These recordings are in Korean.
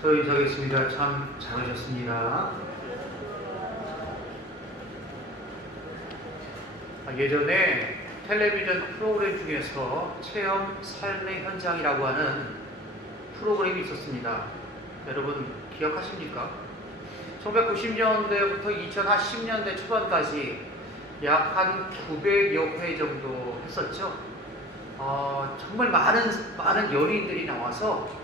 서인석이었습니다. 참 잘하셨습니다. 예전에 텔레비전 프로그램 중에서 체험 삶의 현장이라고 하는 프로그램이 있었습니다. 여러분 기억하십니까? 1990년대부터 2010년대 초반까지 약 한 900여 회 정도 했었죠. 정말 많은 연예인들이 나와서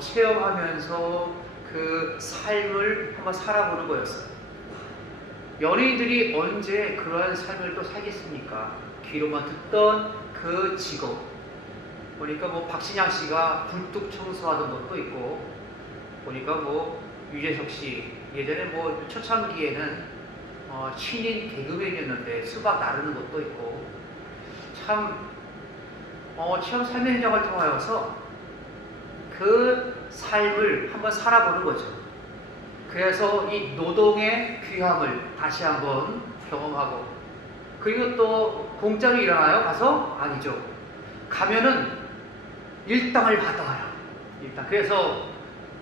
체험하면서 그 삶을 한번 살아보는 거였어요. 연예인들이 언제 그러한 삶을 또 살겠습니까? 귀로만 듣던 그 직업. 보니까 박신양 씨가 굴뚝 청소하던 것도 있고, 보니까 유재석 씨 예전에 초창기에는 신인 개그맨이었는데 수박 나르는 것도 있고, 참 체험 삶의 현장을 통하여서 그 삶을 한번 살아보는 거죠. 그래서 이 노동의 귀함을 다시 한번 경험하고, 그리고 또 공짜로 일어나요? 가서? 아니죠. 가면은 일당을 받아요. 일당. 그래서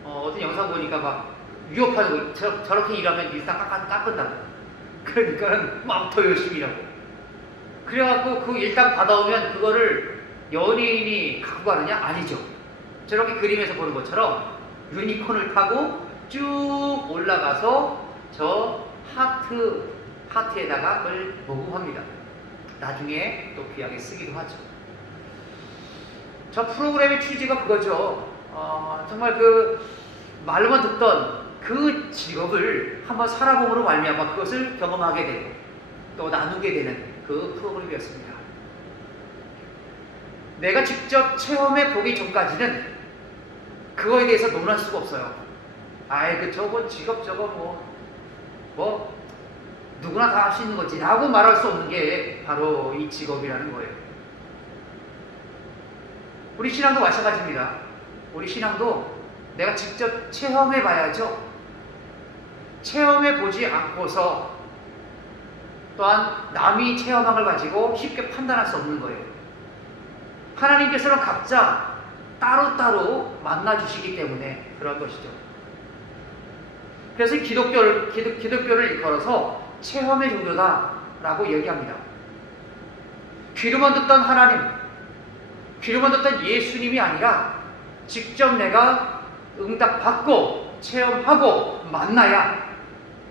어떤 영상 보니까 막 위협하는 거, 저렇게 일하면 일당 깎은다고. 그러니까는 막 더 열심히 일하고. 그래갖고 그 일당 받아오면 그거를 연예인이 갖고 가느냐? 아니죠. 저렇게 그림에서 보는 것처럼 유니콘을 타고 쭉 올라가서 저 하트에다가 그걸 모금합니다. 나중에 또 귀하게 쓰기도 하죠. 저 프로그램의 취지가 그거죠. 정말 그 말로만 듣던 그 직업을 한번 살아봄으로 말미암아 그것을 경험하게 되고 또 나누게 되는 그 프로그램이었습니다. 내가 직접 체험해 보기 전까지는 그거에 대해서 논할 수가 없어요. 저거 직업 누구나 다 할 수 있는 거지 라고 말할 수 없는 게 바로 이 직업이라는 거예요. 우리 신앙도 마찬가지입니다. 우리 신앙도 내가 직접 체험해 봐야죠. 체험해 보지 않고서 또한 남이 체험한 걸 가지고 쉽게 판단할 수 없는 거예요. 하나님께서는 각자 따로따로 만나주시기 때문에 그런 것이죠. 그래서 기독교를 일컬어서 체험의 종교다라고 얘기합니다. 귀로만 듣던 하나님, 귀로만 듣던 예수님이 아니라 직접 내가 응답받고 체험하고 만나야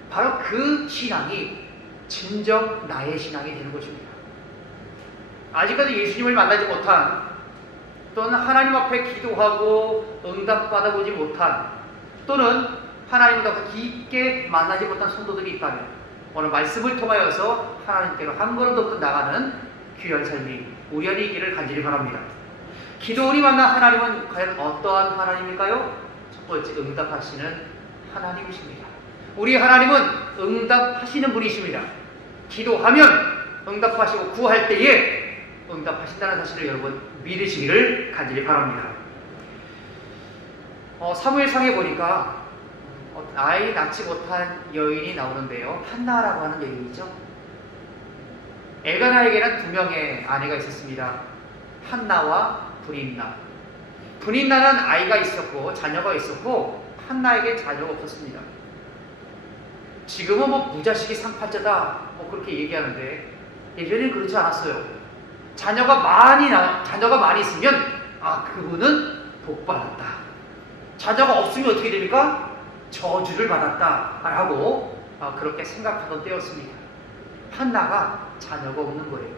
바로 그 신앙이 진정 나의 신앙이 되는 것입니다. 아직까지 예수님을 만나지 못한, 또는 하나님 앞에 기도하고 응답받아보지 못한, 또는 하나님과 깊게 만나지 못한 성도들이 있다면 오늘 말씀을 통하여서 하나님께로 한 걸음 더 나가는 귀한 삶이 우리 안에 있기를 간절히 바랍니다. 기도원이 만난 하나님은 과연 어떠한 하나님일까요? 첫 번째, 응답하시는 하나님이십니다. 우리 하나님은 응답하시는 분이십니다. 기도하면 응답하시고 구할 때에 응답하신다는 사실을 여러분 믿으시기를 간절히 바랍니다. 사무엘상에 보니까 아이 낳지 못한 여인이 나오는데요. 한나라고 하는 여인이죠. 엘가나에게는 두 명의 아내가 있었습니다. 한나와 브린나. 브린나는 아이가 있었고 자녀가 있었고 한나에게 자녀가 없었습니다. 지금은 무자식이 상팔자다 그렇게 얘기하는데 예전에는 그렇지 않았어요. 자녀가 많이 있으면 그분은 복받았다. 자녀가 없으면 어떻게 됩니까? 저주를 받았다라고 그렇게 생각하던 때였습니다. 한나가 자녀가 없는 거예요.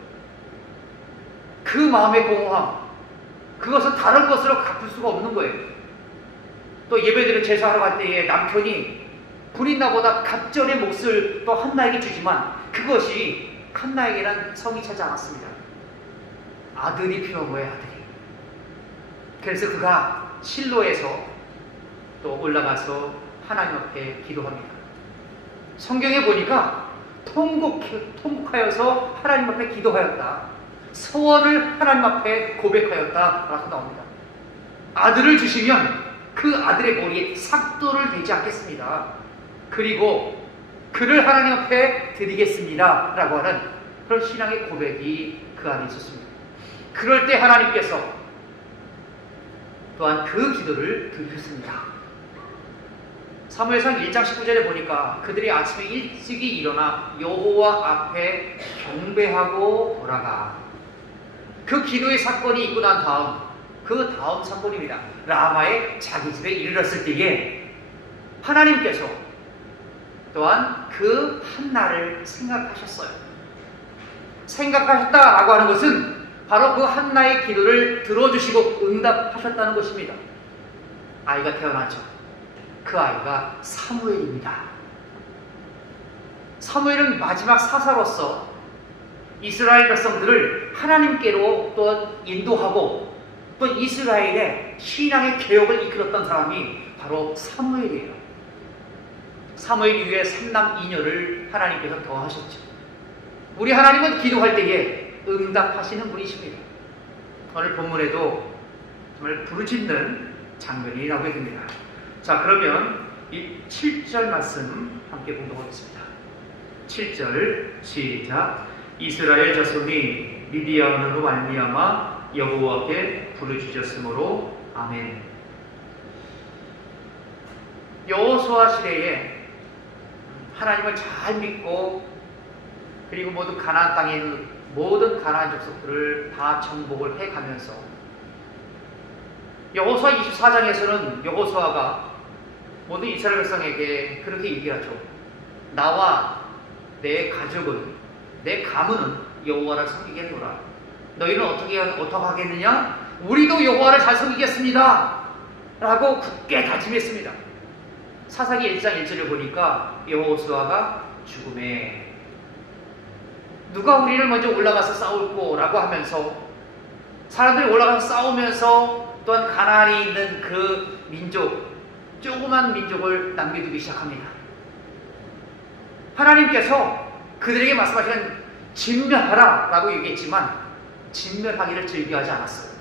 그 마음의 공허함, 그것은 다른 것으로 갚을 수가 없는 거예요. 또 예배드리는 제사하러 갈 때에 남편이 브린나보다 갑절의 몫을 또 한나에게 주지만 그것이 한나에게는 성이 차지 않았습니다. 아들이 필요한 거예요, 아들이. 그래서 그가 실로에서 또 올라가서 하나님 앞에 기도합니다. 성경에 보니까 통곡하여서 하나님 앞에 기도하였다. 소원을 하나님 앞에 고백하였다 라고 나옵니다. 아들을 주시면 그 아들의 머리에 삭도를 대지 않겠습니다. 그리고 그를 하나님 앞에 드리겠습니다 라고 하는 그런 신앙의 고백이 그 안에 있었습니다. 그럴 때 하나님께서 또한 그 기도를 들으셨습니다. 사무엘상 1장 19절에 보니까 그들이 아침에 일찍이 일어나 여호와 앞에 경배하고 돌아가. 그 기도의 사건이 있고 난 그 다음 사건입니다. 라마의 자기 집에 이르렀을 때에 하나님께서 또한 그 한나를 생각하셨어요. 생각하셨다라고 하는 것은 바로 그 한나의 기도를 들어주시고 응답하셨다는 것입니다. 아이가 태어나죠. 그 아이가 사무엘입니다. 사무엘은 마지막 사사로서 이스라엘 백성들을 하나님께로 또 인도하고 또 이스라엘의 신앙의 개혁을 이끌었던 사람이 바로 사무엘이에요. 사무엘 이후에 3남 2녀를 하나님께서 더하셨죠. 우리 하나님은 기도할 때에 응답하시는 분이십니다. 오늘 본문에도 정말 부르짖는 장면이 나오게 됩니다. 자, 그러면 이 7절 말씀 함께 공독하겠습니다. 7절 시작. 이스라엘 자손이 미디안으로 말미암아 여호와께 부르짖었으므로 아멘. 여호수아 시대에 하나님을 잘 믿고 그리고 모두 가나안 땅에 있는 모든 가나안 족속들을 다 정복을 해가면서 여호수아 24장에서는 여호수아가 모든 이스라엘 백성에게 그렇게 얘기하죠. 나와 내 가족은 내 가문은 여호와를 섬기겠노라. 너희는 어떻게 하겠느냐? 우리도 여호와를 잘 섬기겠습니다 라고 굳게 다짐했습니다. 사사기 1장 1절을 보니까 여호수아가 죽음에 누가 우리를 먼저 올라가서 싸울꼬 라고 하면서 사람들이 올라가서 싸우면서 또한 가나안에 있는 그 민족, 조그만 민족을 남겨두기 시작합니다. 하나님께서 그들에게 말씀하시는 진멸하라 라고 얘기했지만 진멸하기를 즐겨하지 않았어요.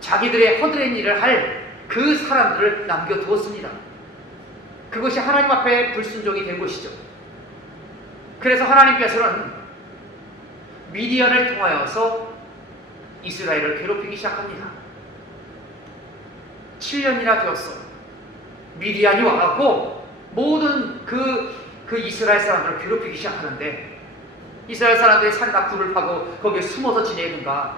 자기들의 허드렛 일을 할 그 사람들을 남겨두었습니다. 그것이 하나님 앞에 불순종이 된 것이죠. 그래서 하나님께서는 미디안을 통하여서 이스라엘을 괴롭히기 시작합니다. 7년이나 되었어요. 미디안이 와갖고 모든 그 이스라엘 사람들을 괴롭히기 시작하는데 이스라엘 사람들이 산에다 굴을 파고 거기에 숨어서 지내는가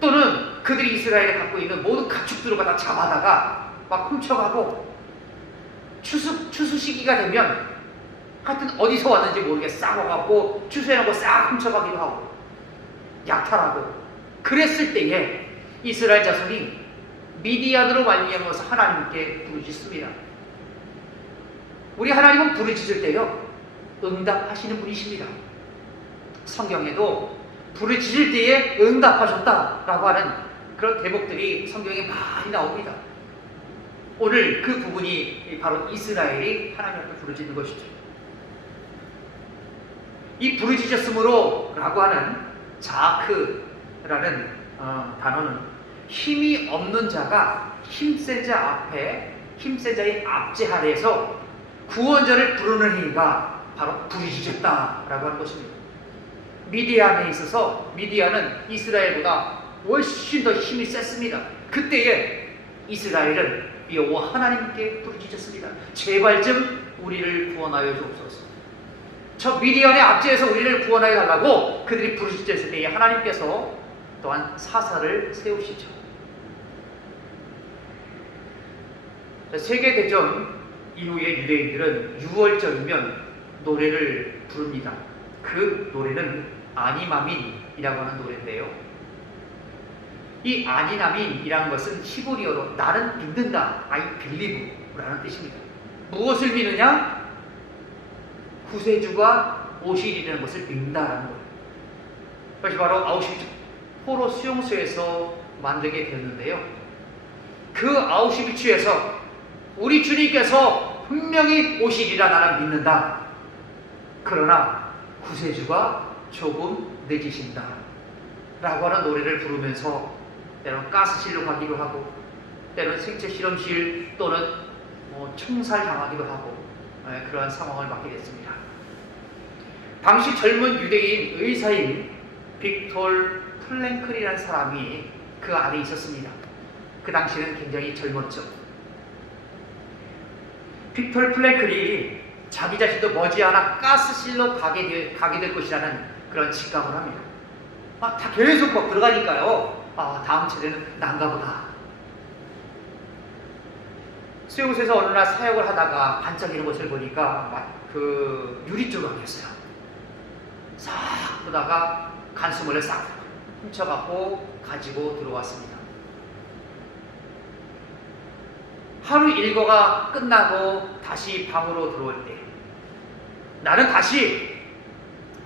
또는 그들이 이스라엘에 갖고 있는 모든 가축들을 다 잡아다가 막 훔쳐가고 추수 시기가 되면 하여튼 어디서 왔는지 모르게 싹 와갖고 추수해놓고 싹 훔쳐가기도 하고 약탈하고 그랬을 때에 이스라엘 자손이 미디안으로 말미암아서 하나님께 부르짖습니다. 우리 하나님은 부르짖을 때요 응답하시는 분이십니다. 성경에도 부르짖을 때에 응답하셨다라고 하는 그런 대목들이 성경에 많이 나옵니다. 오늘 그 부분이 바로 이스라엘이 하나님 앞에 부르짖는 것이죠. 이 부르짖었으므로 라고 하는 자크라는 단어는 힘이 없는 자가 힘센 자의 압제 아래에서 구원자를 부르는 이가 바로 부르짖었다라고 하는 것입니다. 미디안에 있어서 미디안은 이스라엘보다 훨씬 더 힘이 셌습니다. 그때에 이스라엘은 여호와 하나님께 부르짖었습니다. 제발 좀 우리를 구원하여 주옵소서. 저 미디안의 압제에서 우리를 구원하여 달라고 그들이 부르짖었을 때에 하나님께서 또한 사사를 세우시죠. 세계대전 이후에 유대인들은 6월절이면 노래를 부릅니다. 그 노래는 아니마민이라고 하는 노래인데요. 이 아니마민이라는 것은 히브리어로 나는 믿는다, I believe라는 뜻입니다. 무엇을 믿느냐? 구세주가 오실이라는 것을 믿는다라는 거예요. 그것이 바로 아우슈비츠 포로 수용소에서 만들게 되었는데요. 그 아우슈비츠에서 우리 주님께서 분명히 오시리라 나는 믿는다. 그러나 구세주가 조금 늦으신다 라고 하는 노래를 부르면서 때로는 가스실로 가기도 하고 때로는 생체 실험실 또는 총살당하기도 하고 그러한 상황을 맞게 됐습니다. 당시 젊은 유대인 의사인 빅톨 플랭클이라는 사람이 그 안에 있었습니다. 그 당시에는 굉장히 젊었죠. 빅터 프랭클이 자기 자신도 머지않아 가스실로 가게 될 것이라는 그런 직감을 합니다. 다 계속 막 들어가니까요. 다음 차례는 난가 보다. 수용소에서 어느 날 사역을 하다가 반짝이는 것을 보니까 그 유리 조각이었어요. 싹 보다가 간수몰래 싹 훔쳐갖고 가지고 들어왔습니다. 하루 일과가 끝나고 다시 방으로 들어올 때 나는 다시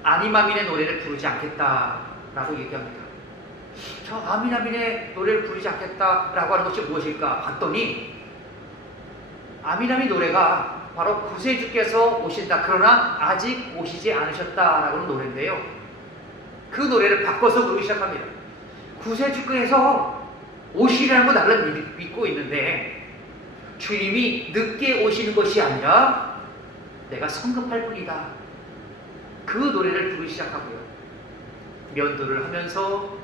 아미나민의 노래를 부르지 않겠다라고 얘기합니다. 저 아미나민의 노래를 부르지 않겠다라고 하는 것이 무엇일까 봤더니 아미나민 노래가 바로 구세주께서 오신다. 그러나 아직 오시지 않으셨다라고 하는 노래인데요. 그 노래를 바꿔서 부르기 시작합니다. 구세주께서 오시리라는 거 나를 믿고 있는데 주님이 늦게 오시는 것이 아니라 내가 성급할 뿐이다. 그 노래를 부르기 시작하고요. 면도를 하면서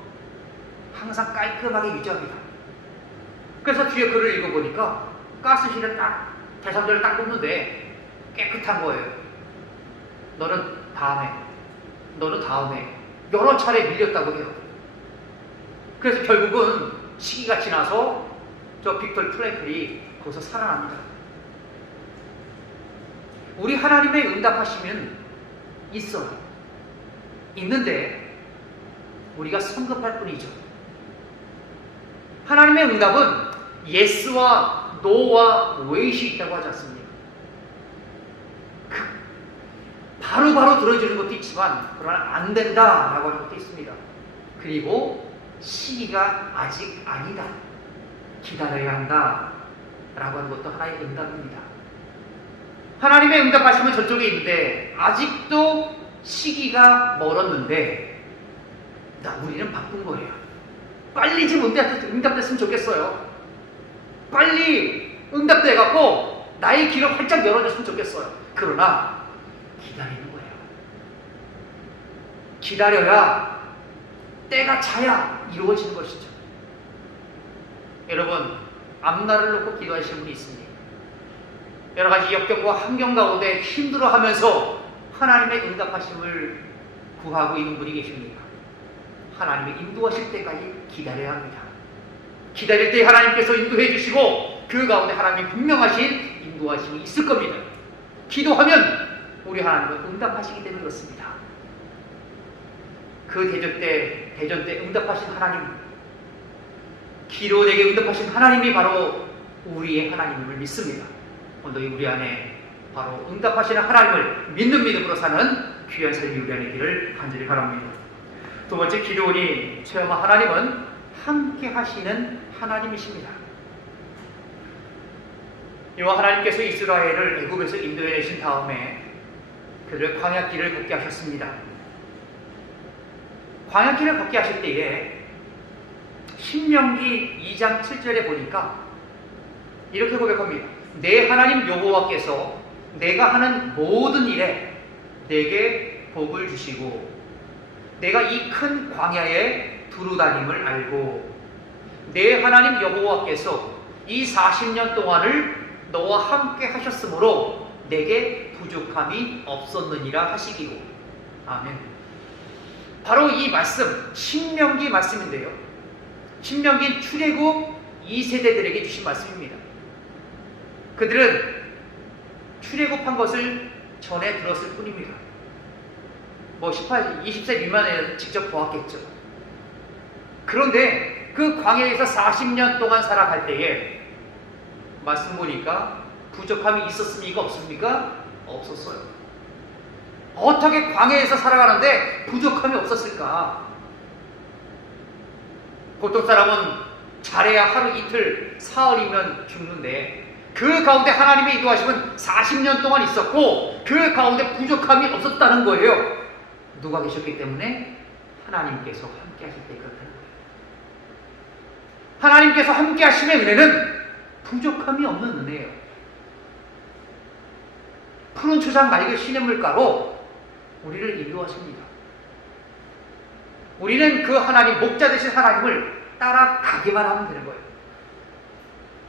항상 깔끔하게 유지합니다. 그래서 뒤에 글을 읽어보니까 가스실을 딱 대상자를 딱 꼽는데 깨끗한 거예요. 너는 다음에 여러 차례 밀렸다고 해요. 그래서 결국은 시기가 지나서 저 빅터 프랭클이 거기서 살아납니다. 우리 하나님의 응답하시면 있어요. 있는데 우리가 성급할 뿐이죠. 하나님의 응답은 예스와 노와 웨이시 있다고 하지 않습니까? 바로바로 들어주는 것도 있지만 그러나 안 된다라고 하는 것도 있습니다. 그리고 시기가 아직 아니다. 기다려야 한다. 라고 하는 것도 하나의 응답입니다. 하나님의 응답하시면 저쪽에 있는데 아직도 시기가 멀었는데 우리는 바쁜 거예요. 빨리 좀 응답됐으면 좋겠어요. 빨리 응답돼갖고 나의 길을 활짝 열어줬으면 좋겠어요. 그러나 기다리는 거예요. 기다려야 때가 차야 이루어지는 것이죠. 여러분, 앞날을 놓고 기도하시는 분이 있습니다. 여러 가지 역경과 환경 가운데 힘들어하면서 하나님의 응답하심을 구하고 있는 분이 계십니다. 하나님의 인도하실 때까지 기다려야 합니다. 기다릴 때 하나님께서 인도해 주시고 그 가운데 하나님의 분명하신 인도하심이 있을 겁니다. 기도하면 우리 하나님은 응답하시기 때문에 그렇습니다. 그 대전 때 응답하신 하나님, 기도에게 응답하신 하나님이 바로 우리의 하나님임을 믿습니다. 오늘 우리 안에 바로 응답하시는 하나님을 믿는 믿음으로 사는 귀한 삶이 우리 안에 있기를 간절히 바랍니다. 두 번째, 기도원이 체험한 하나님은 함께 하시는 하나님이십니다. 이와 하나님께서 이스라엘을 애굽에서 인도해내신 다음에 그들을 광야길을 걷게 하셨습니다. 광야길을 걷게 하실 때에 신명기 2장 7절에 보니까 이렇게 고백합니다. 내 하나님 여호와께서 내가 하는 모든 일에 내게 복을 주시고 내가 이 큰 광야에 두루다님을 알고 내 하나님 여호와께서 이 40년 동안을 너와 함께 하셨으므로 내게 부족함이 없었느니라 하시기로. 아멘. 바로 이 말씀, 신명기 말씀인데요. 신명기는 출애굽 2세대들에게 주신 말씀입니다. 그들은 출애굽한 것을 전에 들었을 뿐입니다. 20세 미만에 직접 보았겠죠. 그런데 그 광야에서 40년 동안 살아갈 때에 말씀 보니까 부족함이 있었습니까? 없습니까? 없었어요. 어떻게 광야에서 살아가는데 부족함이 없었을까? 보통 사람은 잘해야 하루 이틀, 사흘이면 죽는데 그 가운데 하나님의 인도하심은 40년 동안 있었고 그 가운데 부족함이 없었다는 거예요. 누가 계셨기 때문에? 하나님께서 함께 하실 때 그렇다는 거예요. 하나님께서 함께 하심의 은혜는 부족함이 없는 은혜예요. 푸른 초장 맑은 시냇물가로 우리를 인도하십니다. 우리는 그 하나님, 목자 되신 하나님을 따라가기만 하면 되는 거예요.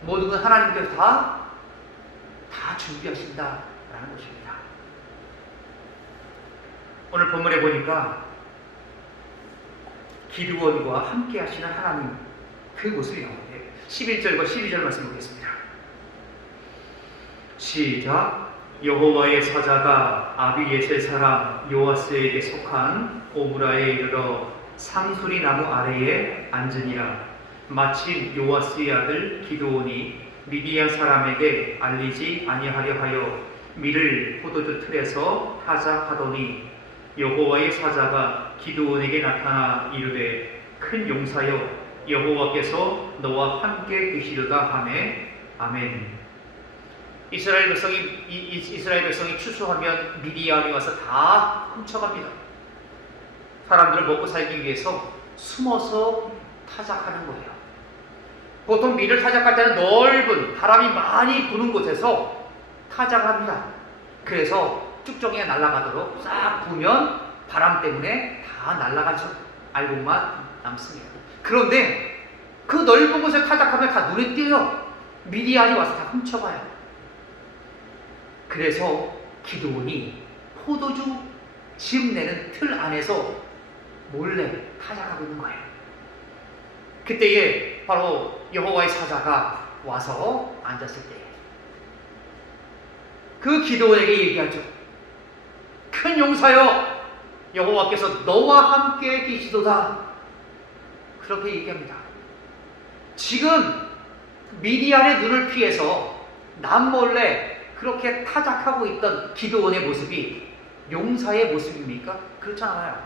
모든 건 하나님께서 다 준비하신다라는 것입니다. 오늘 본문에 보니까 기드온과 함께 하시는 하나님, 그 모습이 나오는데 11절과 12절 말씀 보겠습니다. 시작. 여호와의 사자가 아비예셀 사람 요아스에게 속한 오므라에 이르러 상수리 나무 아래에 앉으니라. 마침 요아스의 아들 기드온이 미디안 사람에게 알리지 아니하려 하여 밀을 포도주 틀에서 타작하더니 여호와의 사자가 기드온에게 나타나 이르되 큰 용사여 여호와께서 너와 함께 계시리다 하매 아멘. 이스라엘 백성이 추수하면 미디안이 와서 다 훔쳐갑니다. 사람들을 먹고 살기 위해서 숨어서 타작하는 거예요. 보통 밀을 타작할 때는 넓은 바람이 많이 부는 곳에서 타작을 합니다. 그래서 쭉정이가 날아가도록 싹 부면 바람 때문에 다 날아가죠. 알곡만 남습니다. 그런데 그 넓은 곳에 타작하면 다 눈에 띄어요. 미디안이 와서 다 훔쳐가요. 그래서 기드온이 포도주 즙 내는 틀 안에서 몰래 타작하고 있는 거예요. 그때에 바로 여호와의 사자가 와서 앉았을 때 그 기드온에게 얘기하죠. 큰 용사여 여호와께서 너와 함께 계시도다. 그렇게 얘기합니다. 지금 미디안의 눈을 피해서 남몰래 그렇게 타작하고 있던 기드온의 모습이 용사의 모습입니까? 그렇지 않아요.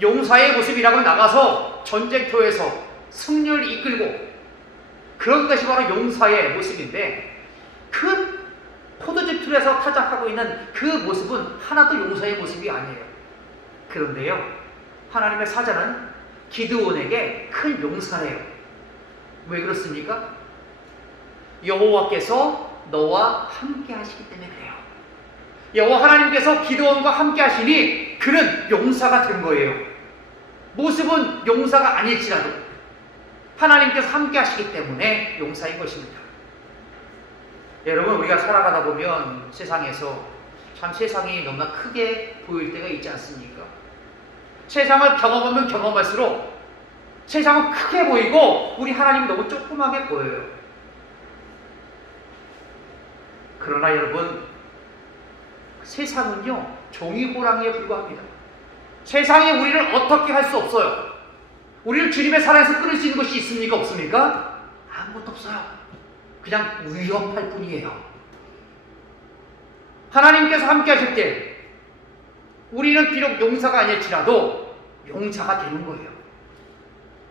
용사의 모습이라고 나가서 전쟁터에서 승리를 이끌고 그런 것이 바로 용사의 모습인데 그 포도즙 틀에서 타작하고 있는 그 모습은 하나도 용사의 모습이 아니에요. 그런데요, 하나님의 사자는 기드온에게 큰 용사래요. 왜 그렇습니까? 여호와께서 너와 함께 하시기 때문에 그래요. 여호와 하나님께서 기드온과 함께 하시니 그는 용사가 된 거예요. 모습은 용사가 아닐지라도 하나님께서 함께 하시기 때문에 용사인 것입니다. 여러분, 우리가 살아가다 보면 세상에서 참 세상이 너무나 크게 보일 때가 있지 않습니까? 세상을 경험하면 경험할수록 세상은 크게 보이고 우리 하나님이 너무 조그맣게 보여요. 그러나 여러분, 세상은요 종이 호랑이에 불과합니다. 세상이 우리를 어떻게 할 수 없어요. 우리를 주님의 사랑에서 끊을 수 있는 것이 있습니까? 없습니까? 아무것도 없어요. 그냥 위협할 뿐이에요. 하나님께서 함께 하실 때 우리는 비록 용사가 아닐지라도 용사가 되는 거예요.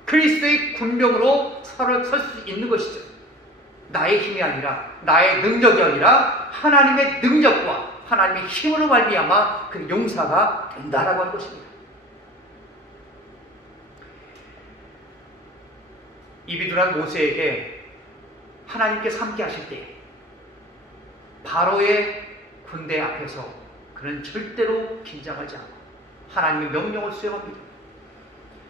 그리스도의 군병으로 설 수 있는 것이죠. 나의 힘이 아니라 나의 능력이 아니라 하나님의 능력과 하나님의 힘으로 말미암아 그 용사가 된다라고 한 것입니다. 이 비둔한 모세에게 하나님께서 함께 하실 때 바로의 군대 앞에서 그는 절대로 긴장하지 않고 하나님의 명령을 수행합니다.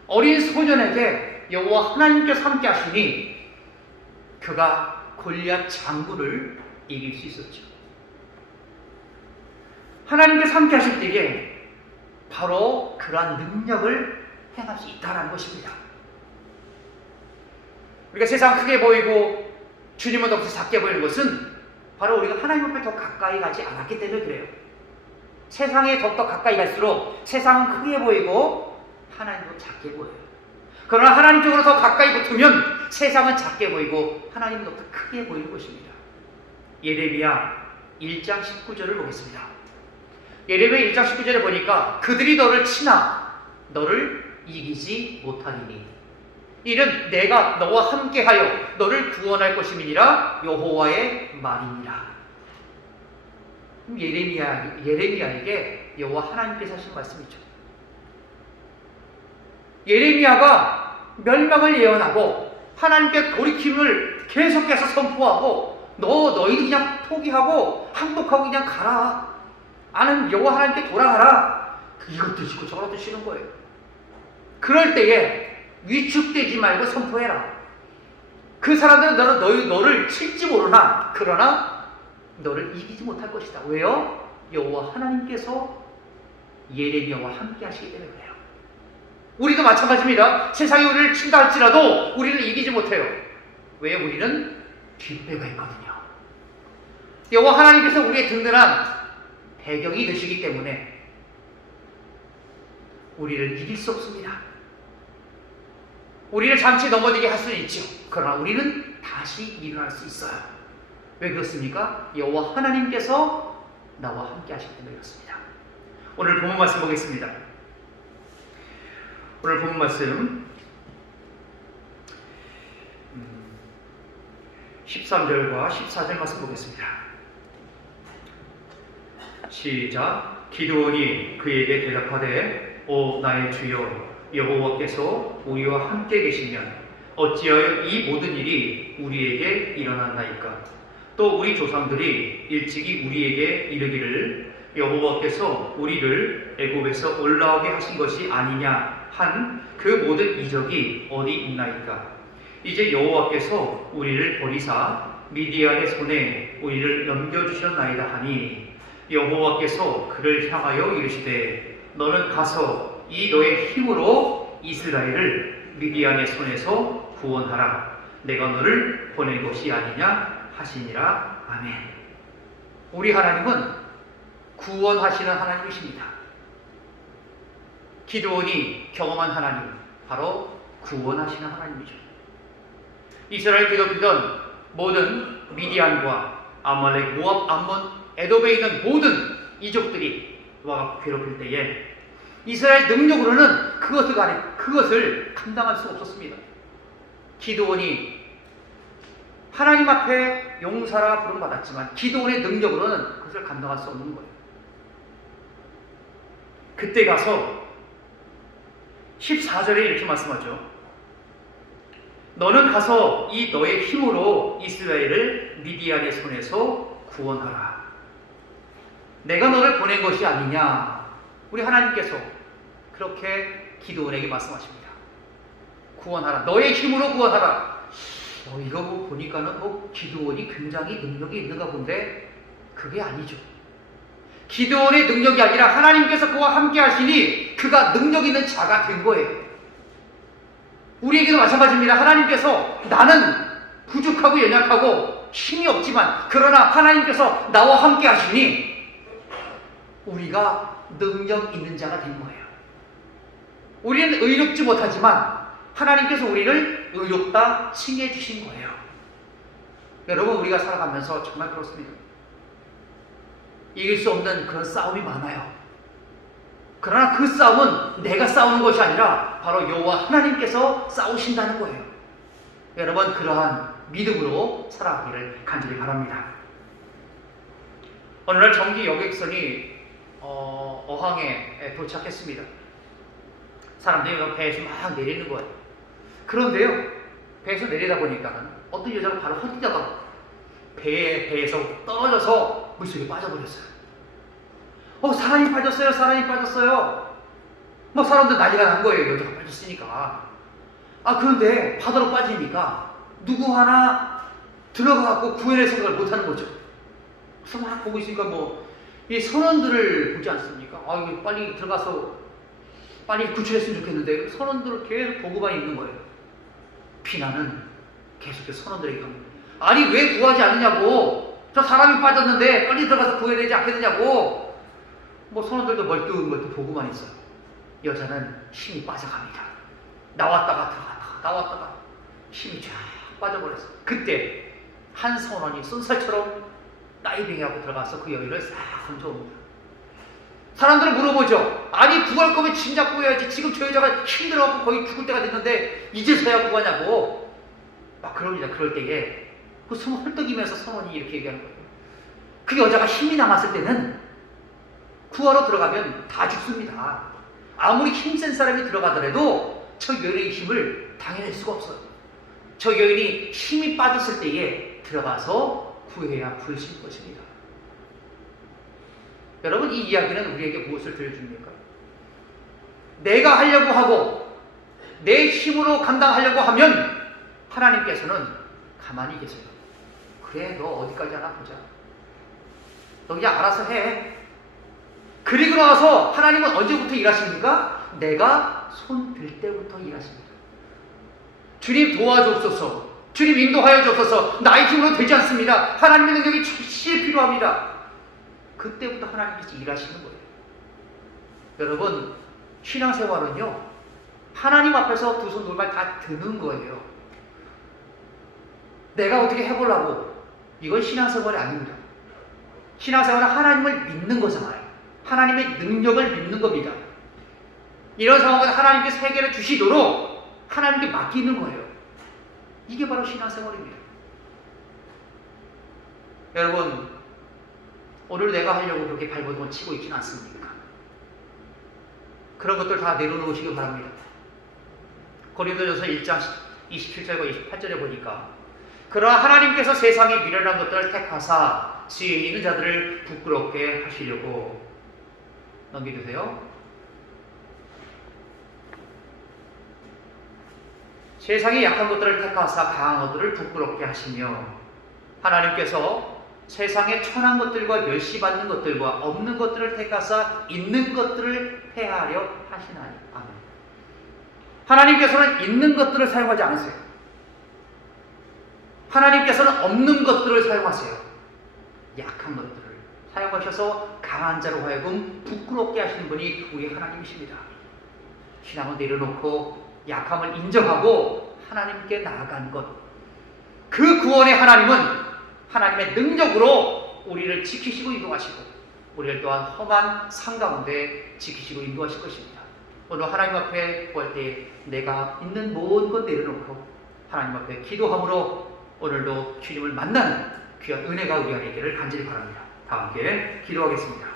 어린 소년에게 여호와 하나님께서 함께 하시니 그가 골리앗 장군을 이길 수 있었죠. 하나님께서 함께 하실 때에 바로 그러한 능력을 행할 수 있다는 것입니다. 우리가 세상 크게 보이고 주님은 더 작게 보이는 것은 바로 우리가 하나님 앞에 더 가까이 가지 않았기 때문에 그래요. 세상에 더욱더 가까이 갈수록 세상은 크게 보이고 하나님도 작게 보여요. 그러나 하나님 쪽으로 더 가까이 붙으면 세상은 작게 보이고 하나님은 더욱더 크게 보이는 것입니다. 예레미야 1장 19절을 보겠습니다. 예레미야 1장 19절에 보니까 그들이 너를 치나 너를 이기지 못하리니 이는 내가 너와 함께하여 너를 구원할 것임이니라 여호와의 말이니라. 예레미야에게 여호와 하나님께서 하신 말씀이죠. 예레미야가 멸망을 예언하고 하나님께 돌이킴을 계속해서 선포하고 너희들 그냥 포기하고 항복하고 그냥 가라. 나는 여호와 하나님께 돌아가라. 이것도 싫고 저것도 싫은 거예요. 그럴 때에 위축되지 말고 선포해라. 그 사람들은 너를 칠지 모르나 그러나 너를 이기지 못할 것이다. 왜요? 여호와 하나님께서 예레미야와 함께 하시기 때문에 그래요. 우리도 마찬가지입니다. 세상이 우리를 친다 할지라도 우리는 이기지 못해요. 왜? 우리는 뒷배가 있거든요. 여호와 하나님께서 우리의 든든한 배경이 되시기 때문에 우리를 이길 수 없습니다. 우리를 잠시 넘어지게 할 수는 있죠. 그러나 우리는 다시 일어날 수 있어요. 왜 그렇습니까? 여호와 하나님께서 나와 함께 하시기 때문에 그렇습니다. 오늘 본문 말씀 보겠습니다. 오늘 본문 말씀 13절과 14절 말씀 보겠습니다. 시작. 기드온이 그에게 대답하되 오 나의 주여 여호와께서 우리와 함께 계시면 어찌하여 이 모든 일이 우리에게 일어났나이까. 또 우리 조상들이 일찍이 우리에게 이르기를 여호와께서 우리를 애굽에서 올라오게 하신 것이 아니냐 한 그 모든 이적이 어디 있나이까. 이제 여호와께서 우리를 버리사 미디안의 손에 우리를 넘겨주셨나이다 하니 여호와께서 그를 향하여 이르시되 너는 가서 이 너의 힘으로 이스라엘을 미디안의 손에서 구원하라. 내가 너를 보낸 것이 아니냐 하시니라. 아멘. 우리 하나님은 구원하시는 하나님이십니다. 기드온이 경험한 하나님, 바로 구원하시는 하나님이죠. 이스라엘 괴롭히던 모든 미디안과 아말렉, 모압, 암몬, 에돔에 있는 모든 이족들이 와서 괴롭힐 때에 이스라엘 능력으로는 그것을 감당할 수 없었습니다. 기드온이 하나님 앞에 용사라 부름받았지만 기드온의 능력으로는 그것을 감당할 수 없는 거예요. 그때 가서 14절에 이렇게 말씀하죠. 너는 가서 이 너의 힘으로 이스라엘을 미디안의 손에서 구원하라. 내가 너를 보낸 것이 아니냐. 우리 하나님께서 그렇게 기드온에게 말씀하십니다. 구원하라. 너의 힘으로 구원하라. 이거 보니까는 기드온이 굉장히 능력이 있는가 본데 그게 아니죠. 기드온의 능력이 아니라 하나님께서 그와 함께 하시니 그가 능력 있는 자가 된 거예요. 우리에게도 마찬가지입니다. 하나님께서 나는 부족하고 연약하고 힘이 없지만 그러나 하나님께서 나와 함께 하시니 우리가 능력 있는 자가 된 거예요. 우리는 의롭지 못하지만 하나님께서 우리를 의롭다 칭해 주신 거예요. 여러분, 우리가 살아가면서 정말 그렇습니다. 이길 수 없는 그런 싸움이 많아요. 그러나 그 싸움은 내가 싸우는 것이 아니라 바로 여호와 하나님께서 싸우신다는 거예요. 여러분, 그러한 믿음으로 살아가기를 간절히 바랍니다. 어느 날 전기 여객선이 어항에 도착했습니다. 사람들이 배에서 막 내리는 거예요. 그런데요, 배에서 내리다 보니까 어떤 여자가 바로 헛디다가 배에서 떨어져서 물속에 빠져버렸어요. 사람이 빠졌어요. 사람이 빠졌어요. 막 사람들 난리가 난 거예요. 여자가 빠졌으니까. 그런데 바다로 빠지니까 누구 하나 들어가갖고 구해낼 생각을 못하는 거죠. 그래서 막 보고 있으니까 이 선원들을 보지 않습니까? 이거 빨리 들어가서 빨리 구출했으면 좋겠는데 선원들을 계속 보고만 있는 거예요. 피나는 계속해서 선원들에게 갑니다. 아니 왜 구하지 않느냐고. 저 사람이 빠졌는데 빨리 들어가서 구해야 되지 않겠느냐고. 선원들도 멀뚱멀뚱 보고만 있어요. 여자는 힘이 빠져갑니다. 나왔다가 들어갔다가 나왔다가 힘이 쫙 빠져버렸어요. 그때 한 선원이 쏜살처럼 다이빙하고 들어가서 그 여인을 싹 건져옵니다. 사람들은 물어보죠. 아니 구할 거면 진작 구해야지. 지금 저 여자가 힘들어갖고 거의 죽을 때가 됐는데 이제서야 구하냐고. 막 그럽니다. 그럴 때에 그 숨 헐떡이면서 선원이 이렇게 얘기하는 거예요. 그 여자가 힘이 남았을 때는 구하러 들어가면 다 죽습니다. 아무리 힘센 사람이 들어가더라도 저 여인의 힘을 당해낼 수가 없어요. 저 여인이 힘이 빠졌을 때에 들어가서 구해야 구해질 것입니다. 여러분, 이 이야기는 우리에게 무엇을 들려줍니까? 내가 하려고 하고 내 힘으로 감당하려고 하면 하나님께서는 가만히 계세요. 그래, 너 어디까지 하나 보자. 너 그냥 알아서 해. 그리고 나서 하나님은 언제부터 일하십니까? 내가 손 들 때부터 일하십니다. 주님 도와주옵소서. 주님 인도하여 주옵소서. 나의 힘으로 되지 않습니다. 하나님의 능력이 절실히 필요합니다. 그때부터 하나님께서 일하시는 거예요. 여러분, 신앙생활은요, 하나님 앞에서 두 손 돌발 다 드는 거예요. 내가 어떻게 해보려고. 이건 신앙생활이 아닙니다. 신앙생활은 하나님을 믿는 거잖아요. 하나님의 능력을 믿는 겁니다. 이런 상황은 하나님께 세계를 주시도록 하나님께 맡기는 거예요. 이게 바로 신앙생활입니다. 여러분, 오늘 내가 하려고 그렇게 발버둥을 치고 있지는 않습니까? 그런 것들 다 내려놓으시기 바랍니다. 고린도전서 1장 27절과 28절에 보니까 그러나 하나님께서 세상에 미련한 것들을 택하사 지혜 있는 자들을 부끄럽게 하시려고. 넘겨주세요. 세상에 약한 것들을 택하사 강한 것들을 부끄럽게 하시며, 하나님께서 세상에 천한 것들과 멸시받는 것들과 없는 것들을 택하사 있는 것들을 폐하려 하시나니. 아멘. 하나님께서는 있는 것들을 사용하지 않으세요. 하나님께서는 없는 것들을 사용하세요. 약한 것들을 사용하셔서 강한 자로 하여금 부끄럽게 하시는 분이 우리 하나님이십니다. 신앙을 내려놓고 약함을 인정하고 하나님께 나아간 것, 그 구원의 하나님은 하나님의 능력으로 우리를 지키시고 인도하시고 우리를 또한 험한 산 가운데 지키시고 인도하실 것입니다. 오늘 하나님 앞에 구할 때 내가 있는 모든 것 내려놓고 하나님 앞에 기도함으로 오늘도 주님을 만나는 귀한 은혜가 우리 안에 있기를 간절히 바랍니다. 다 함께 기도하겠습니다.